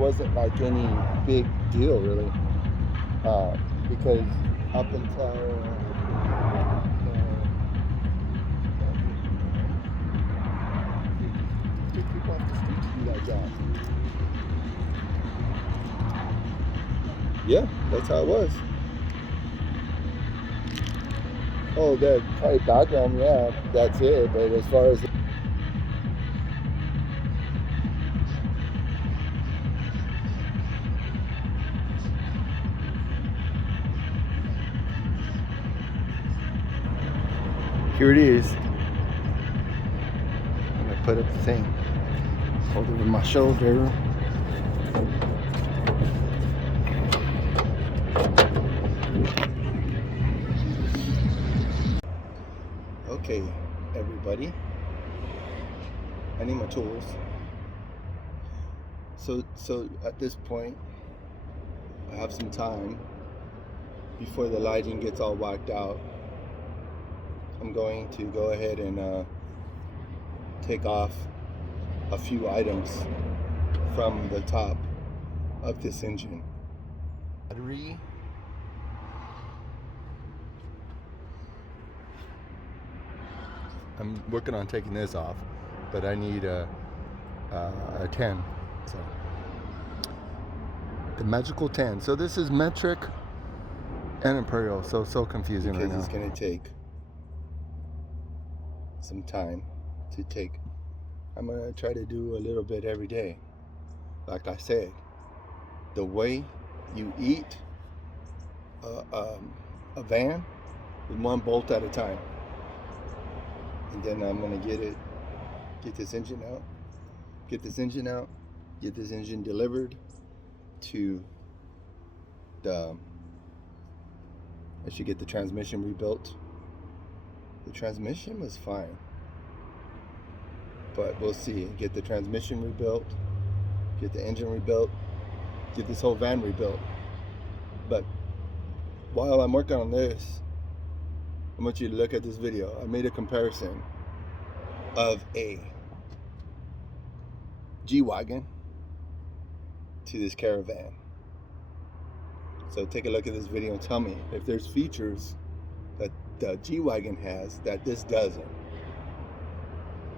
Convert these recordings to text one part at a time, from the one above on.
wasn't like any big deal really, because up until people off the street to do that job. Yeah, that's how it was. Oh, that probably background, yeah, that's it. But as far as here it is. I'm gonna put up the thing. Hold it with my shoulder. Okay, everybody. I need my tools. So at this point, I have some time before the lighting gets all whacked out. I'm going to go ahead and take off a few items from the top of this engine. Battery. I'm working on taking this off, but I need a 10. So the magical 10. So this is metric and imperial. So confusing right now. It's going to take some time to take. I'm going to try to do a little bit every day. Like I said, the way you eat a van is one bolt at a time. And then I'm gonna get this engine out, get this engine delivered to I should get the transmission rebuilt. The transmission was fine, but we'll see. Get the transmission rebuilt, get the engine rebuilt, get this whole van rebuilt. But while I'm working on this, I want you to look at this video. I made a comparison of a G-Wagon to this Caravan. So take a look at this video and tell me if there's features that the G-Wagon has that this doesn't.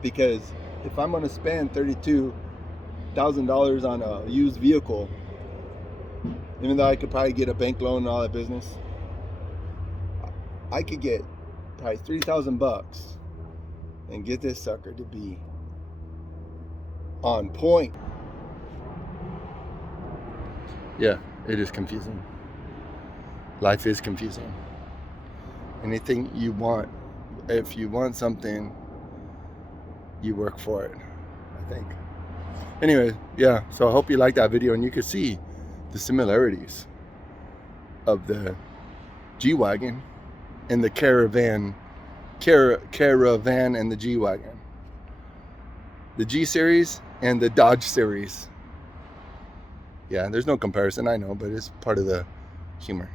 Because if I'm gonna spend $32,000 on a used vehicle, even though I could probably get a bank loan and all that business, I could get probably $3,000 and get this sucker to be on point. Yeah, it is confusing. Life is confusing. Anything you want, if you want something, you work for it, I think. Anyway, yeah, so I hope you liked that video and you could see the similarities of the G-Wagon and the Caravan and the G-Wagon. The G series and the Dodge series. Yeah, there's no comparison, I know, but it's part of the humor.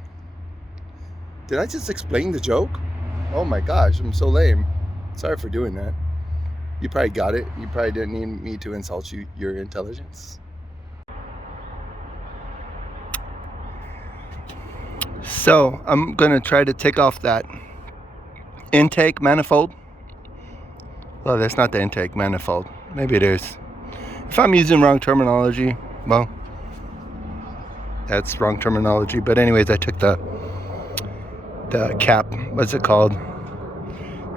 Did I just explain the joke? Oh my gosh, I'm so lame. Sorry for doing that. You probably got it. You probably didn't need me to insult your intelligence. So I'm gonna try to take off that intake manifold. Well, that's not the intake manifold. Maybe it is. If I'm using wrong terminology, well, that's wrong terminology. But anyways, I took the cap. What's it called?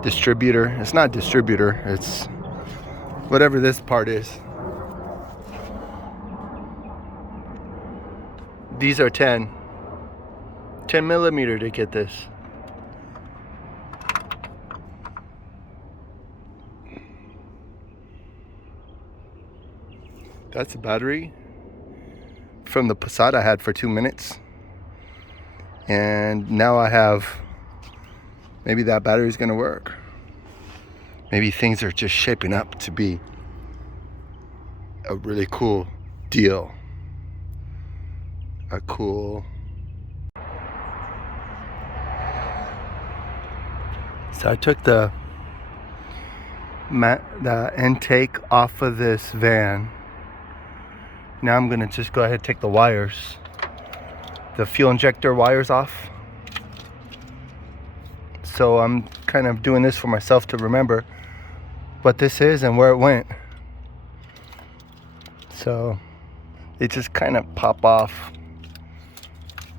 Distributor. It's not distributor. It's whatever this part is. These are 10 millimeter to get this. That's a battery from the Passat I had for 2 minutes. And now I have, maybe that battery is going to work. Maybe things are just shaping up to be a really cool deal. A cool. So I took the intake off of this van. Now I'm gonna just go ahead and take the wires, the fuel injector wires off. So I'm kind of doing this for myself to remember what this is and where it went. So they just kind of pop off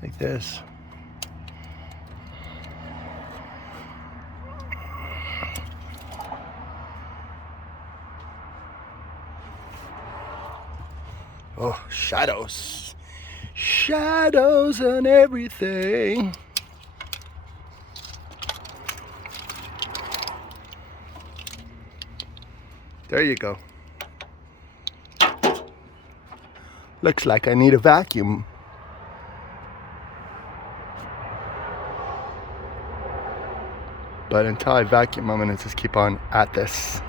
like this. Oh, shadows. Shadows and everything. There you go. Looks like I need a vacuum. But until I vacuum, I'm gonna just keep on at this.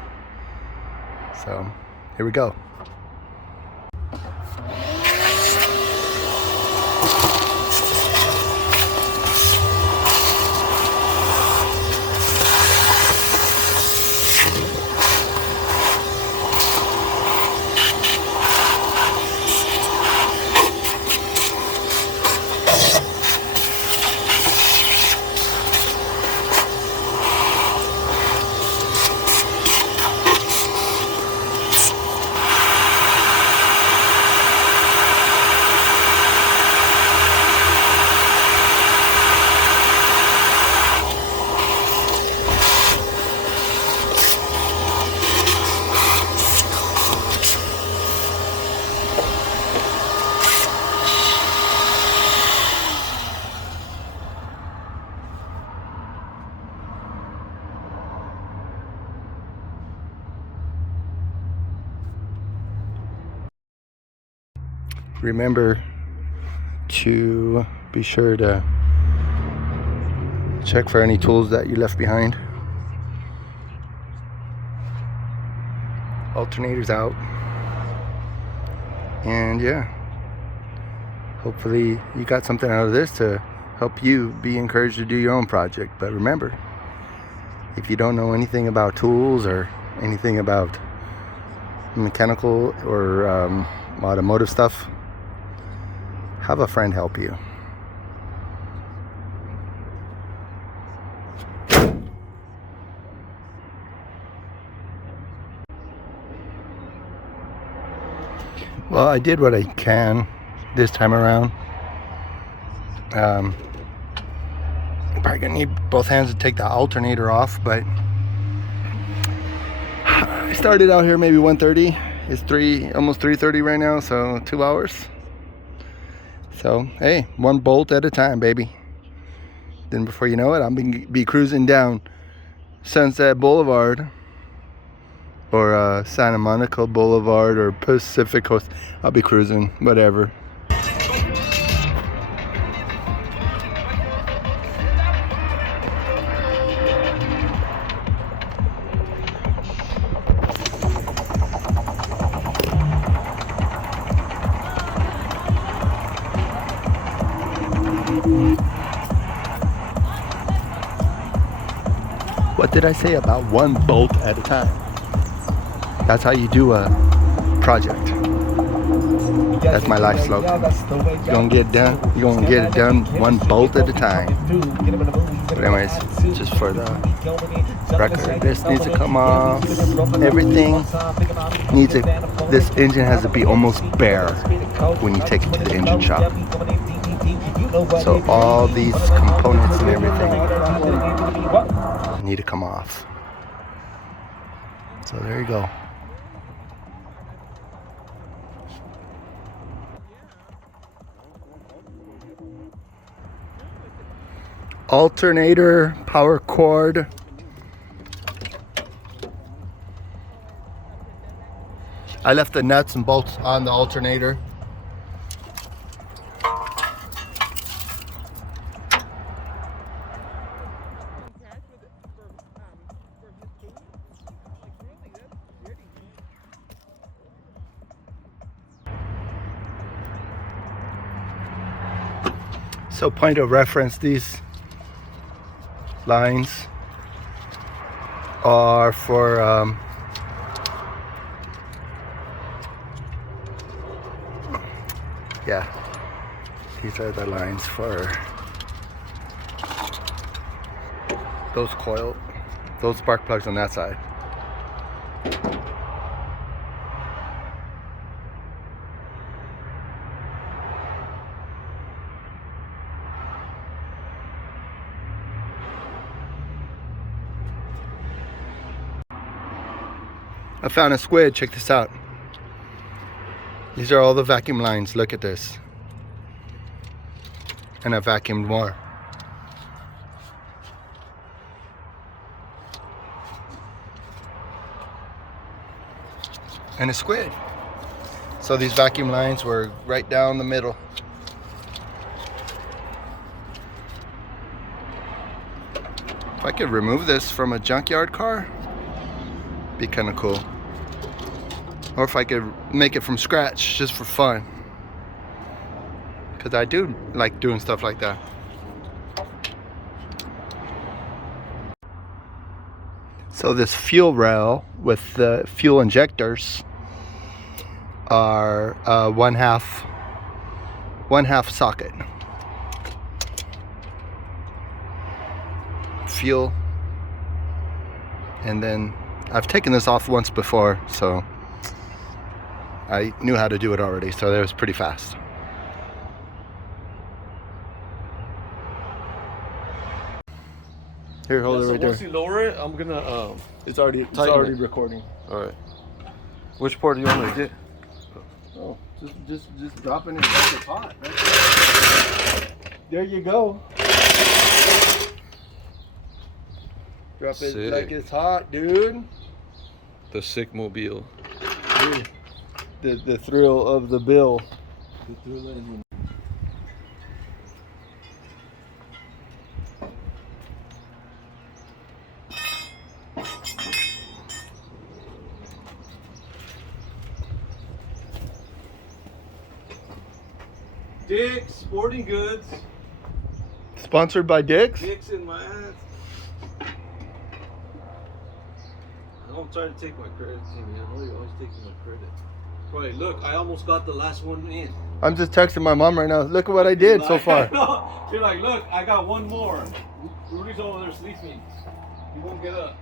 So, here we go. Remember to be sure to check for any tools that you left behind. Alternators out. And yeah, hopefully you got something out of this to help you be encouraged to do your own project. But remember, if you don't know anything about tools or anything about mechanical or automotive stuff, have a friend help you. Well, I did what I can this time around. I'm probably gonna need both hands to take the alternator off, but I started out here maybe 1:30. It's almost 3:30 right now, so 2 hours. So, hey, one bolt at a time, baby. Then before you know it, I'm gonna be cruising down Sunset Boulevard or Santa Monica Boulevard or Pacific Coast. I'll be cruising, whatever. What did I say about one bolt at a time? That's how you do a project. That's my life slogan. You're gonna get done. You're gonna get it done one bolt at a time. But anyways, just for the record, this needs to come off. Everything needs to. This engine has to be almost bare when you take it to the engine shop. So all these components and everything need to come off. So there you go. Alternator, power cord. I left the nuts and bolts on the alternator. So point of reference, these lines are for Yeah, these are the lines for those spark plugs on that side. I found a squid. Check this out. These are all the vacuum lines. Look at this. And I vacuumed more. And a squid. So these vacuum lines were right down the middle. If I could remove this from a junkyard car, be kind of cool. Or if I could make it from scratch just for fun, because I do like doing stuff like that. So this fuel rail with the fuel injectors are one half socket. Fuel, and then I've taken this off once before, so I knew how to do it already, so that was pretty fast. Here, hold it right there. Once you lower it, I'm gonna It's already recording. All right. Which part do you want me to get? Oh, just drop it in. It's hot. Right there you go. Drop it Sick. like it's hot, dude. The sick mobile. The thrill of the bill. The thrill engine. Dick's Sporting Goods. Sponsored by Dick's. Dick's in my ass. I don't try to take my credit, Timmy. I know you're always taking my credit. Right, look, I almost got the last one in. I'm just texting my mom right now. Look at what I did so far. You're like, look, I got one more. Rudy's over there sleeping. He won't get up.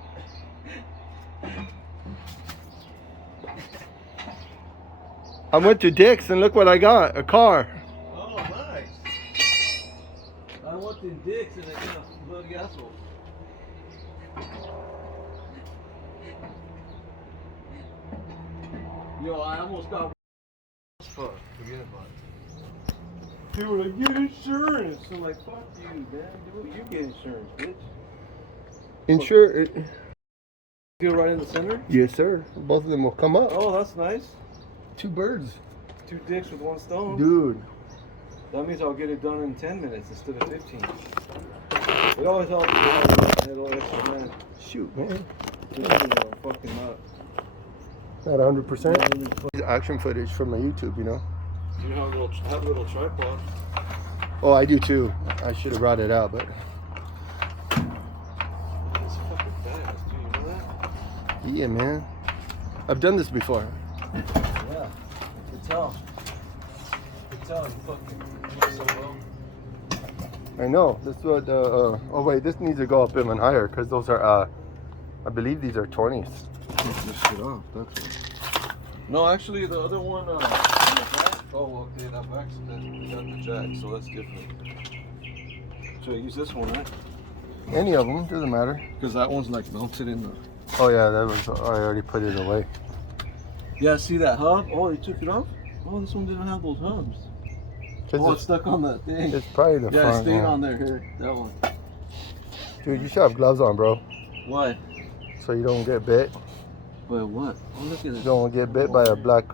I went to Dick's and look what I got. A car. Oh, nice. I went to Dick's and I got a bloody asshole. Yo, I almost got. Fuck, forget about it. They were like, get insurance. I'm like, fuck you, man. You get insurance, bitch. Insure. Feel right in the center? Yes, sir. Both of them will come up. Oh, that's nice. Two birds. Two dicks with one stone. Dude. That means I'll get it done in 10 minutes instead of 15. It always helps to have a little extra man. Shoot, man. Just fucking up. Not 100%. Action footage from my YouTube, you know. You have a little tripod. Oh, I do too. I should have brought it out, but. It's fucking fast, do you know that? Yeah, man. I've done this before. Yeah, I can tell. I can tell you fucking do it so well. I know. This is what. Oh wait, this needs to go up even higher because those are. I believe these are 20s. Take this shit off. That's what. No, actually, the other one. On the back. Oh, okay, that back's got the jack, so that's different. So I use this one, right? Any of them, doesn't matter. Because that one's like mounted in the. Oh yeah, that was. I already put it away. Yeah, see that hub? Oh, you took it off? Oh, this one didn't have those hubs. Oh, it's stuck on that thing. It's probably the yeah, front. it stayed on there. Here, that one. Dude, you should have gloves on, bro. Why? So you don't get bit. By what? Oh, look at You this. don't get bit by a black.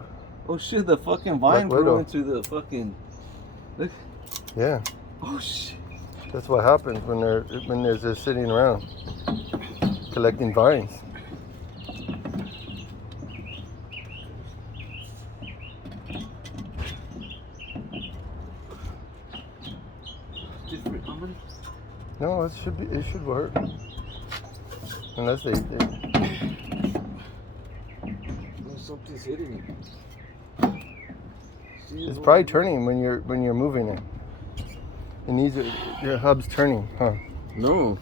Oh shit! The fucking vine Black grew widow. into the fucking. Look. Yeah. Oh shit. That's what happens when they're just sitting around collecting vines. Different company? No, it should work. Unless they Oh, something's hitting me. It's probably turning when you're moving it. It needs your hub's turning, huh? No.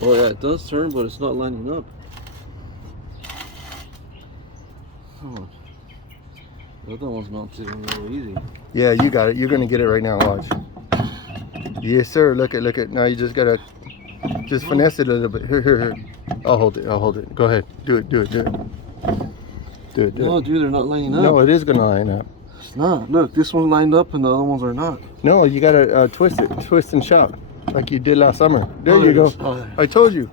Well, yeah, it does turn, but it's not lining up. Oh. The other one's mounted a little easy. Yeah, you got it. You're gonna get it right now. Watch. Yes, sir. Look at. Now you just gotta finesse it a little bit. Here. I'll hold it. Go ahead. Do it. No, dude, they're not lining up. No, it is gonna line up. It's not. Look, this one's lined up and the other ones are not. No, you gotta twist it. Twist and shout like you did last summer. There you go. I told you.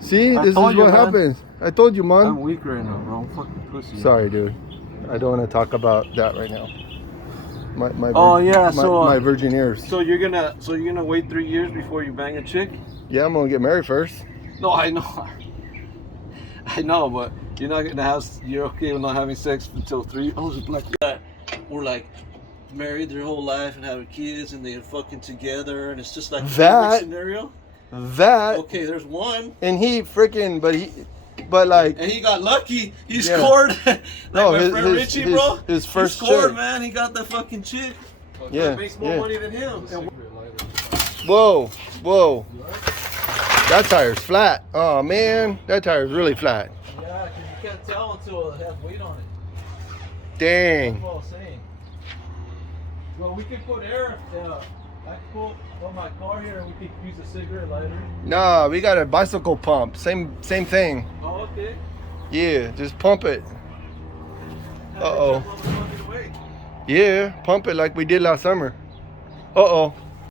See, this is what happens. I told you, man. I'm weak right now, bro. I'm fucking pussy. Sorry, dude. I don't want to talk about that right now. My virgin ears. So you're gonna wait 3 years before you bang a chick? Yeah, I'm gonna get married first. No, I know, but you're okay with not having sex until 3. Oh, it's like that. We're like married their whole life and having kids and they're fucking together and it's just like that scenario. Okay, there's one. And he freaking, and he got lucky. He scored. My friend Richie, bro. His first he scored, chick. man. He got that fucking chick. Yeah. Makes more money than him. Whoa. That tire's flat. Oh man, that tire's really flat. Yeah, because you can't tell until it has weight on it. Dang. That's what I was saying. Well, we can put air. I can put my car here and we could use a cigarette lighter. Nah, we got a bicycle pump. Same thing. Oh, okay. Yeah, just pump it. Yeah, pump it like we did last summer. Uh-oh.